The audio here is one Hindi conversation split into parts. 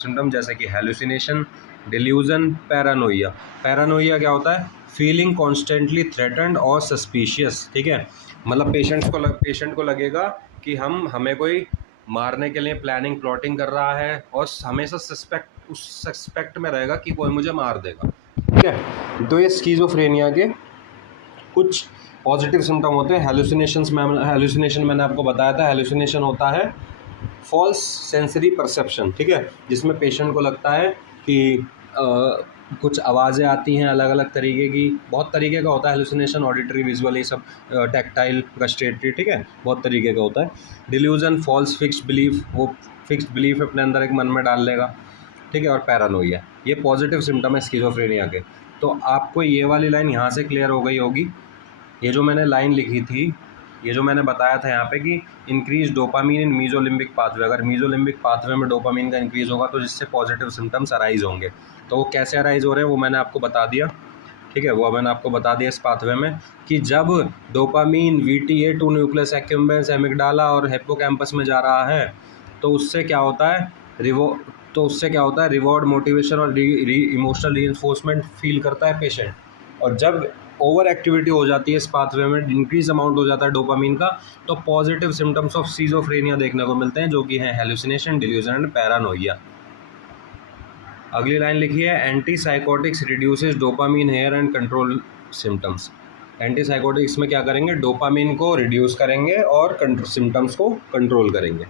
सिम्टम जैसे कि हेलुसिनेशन, डिल्यूजन, पैरानोइया। पैरानोइया क्या होता है? फीलिंग कॉन्स्टेंटली थ्रेटन्ड और सस्पिशियस, ठीक है। मतलब पेशेंट को लगेगा कि हमें कोई मारने के लिए प्लानिंग प्लॉटिंग कर रहा है और हमेशा उस सस्पेक्ट में रहेगा कि कोई मुझे मार देगा, ठीक है। तो ये स्किज़ोफ्रेनिया के कुछ पॉजिटिव सिम्टम होते हैं। हेलुसिनेशन मैंने आपको बताया था। हेलुसिनेशन होता है फॉल्स सेंसरी परसेप्शन, ठीक है, जिसमें पेशेंट को लगता है कि कुछ आवाज़ें आती हैं अलग अलग तरीके की। बहुत तरीके का होता है हेलुसिनेशन, ऑडिटरी, विजुअल, ये सब, टैक्टाइल, गस्टेटरी, ठीक है, बहुत तरीके का होता है। डिल्यूजन, फॉल्स फिक्स्ड बिलीफ, वो फिक्स्ड बिलीफ अपने अंदर एक मन में डाल लेगा, ठीक है। और पैरानोइया, ये पॉजिटिव सिम्टम है स्किज़ोफ्रेनिया के। तो आपको ये वाली लाइन यहाँ से क्लियर हो गई होगी। ये जो मैंने लाइन लिखी थी, ये जो मैंने बताया था यहाँ पे कि इंक्रीज डोपामीन इन मीजोलिम्बिक पाथवे, अगर मीजोलिम्बिक पाथवे में डोपामीन का इंक्रीज होगा तो जिससे पॉजिटिव सिम्टम्स अराइज होंगे। तो वो कैसे अराइज हो रहे हैं वो मैंने आपको बता दिया, ठीक है। वो मैंने आपको बता दिया इस पाथवे में कि जब डोपामीन VTA2 न्यूक्लियस एक्कुम्बेंस, एमिगडाला और हिप्पोकैम्पस में जा रहा है तो उससे क्या होता है? रिवॉर्ड, मोटिवेशन और इमोशनल रीइंफोर्समेंट फील करता है पेशेंट। और जब ओवर एक्टिविटी हो जाती है इस पाथवे में, इंक्रीज अमाउंट हो जाता है डोपामीन का, तो पॉजिटिव सिम्टम्स ऑफ स्किज़ोफ्रेनिया देखने को मिलते हैं, जो कि हैं हेलुसिनेशन, डिल्यूजन एंड पैरानोइया। अगली लाइन लिखी है, antipsychotics reduces dopamine here and control symptoms. Antipsychotics में क्या करेंगे? डोपामीन को रिड्यूस करेंगे और सिम्टम्स को कंट्रोल करेंगे,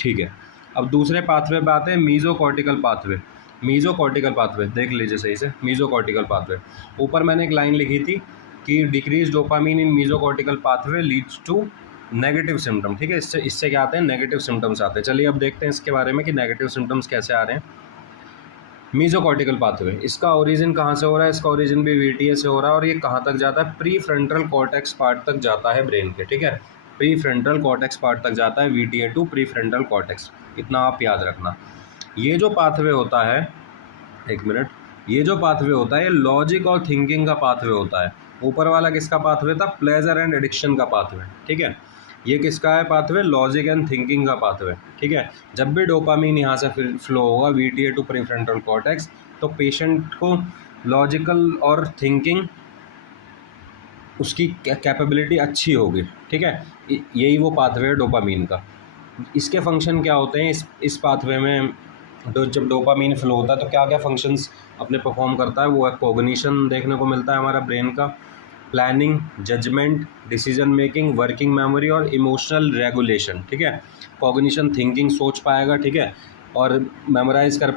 ठीक है। अब दूसरे पाथवे पे आते हैं, मीजोकॉर्टिकल पाथवे। मीजोकॉर्टिकल पाथवे देख लीजिए सही से। मीजोकॉर्टिकल पाथवे, ऊपर मैंने एक लाइन लिखी थी कि decreases dopamine in mesocortical pathway leads to negative symptom, ठीक है। इससे क्या आते हैं? नेगेटिव सिम्टम्स आते हैं। चलिए अब देखते हैं इसके बारे में कि नेगेटिव सिम्टम्स कैसे आ रहे हैं। मीजोकॉर्टिकल पाथवे, इसका ओरिजिन कहाँ से हो रहा है? इसका ओरिजिन भी VTA से हो रहा है और ये कहाँ तक जाता है? प्री फ्रंटल कॉर्टेक्स पार्ट तक जाता है ब्रेन के, ठीक है। प्री फ्रंटल कॉर्टेक्स पार्ट तक जाता है VTA2 प्री फ्रंटल कॉर्टेक्स, इतना आप याद रखना। ये जो पाथवे होता है, एक मिनट, ये जो पाथवे होता है ये लॉजिक और थिंकिंग का पाथवे होता है। ऊपर वाला किसका पाथवे था? प्लेजर एंड एडिक्शन का पाथवे, ठीक है। ये किसका है पाथवे? लॉजिक एंड थिंकिंग का पाथवे, ठीक है। जब भी डोपामीन यहाँ से फ्लो होगा VTA2 प्रीफ्रंटल कॉर्टेक्स, तो पेशेंट को लॉजिकल और थिंकिंग उसकी कैपेबिलिटी अच्छी होगी, ठीक है। यही वो पाथवे है डोपामीन का। इसके फंक्शन क्या होते हैं इस पाथवे में? जब डोपामीन फ्लो होता है तो क्या क्या फंक्शंस अपने परफॉर्म करता है? वो है कोग्निशन देखने को मिलता है हमारा ब्रेन का, planning, judgement, decision making, working memory और इमोशनल रेगुलेशन, ठीक है। कॉग्निशन, थिंकिंग, सोच पाएगा, ठीक है, और मेमोराइज कर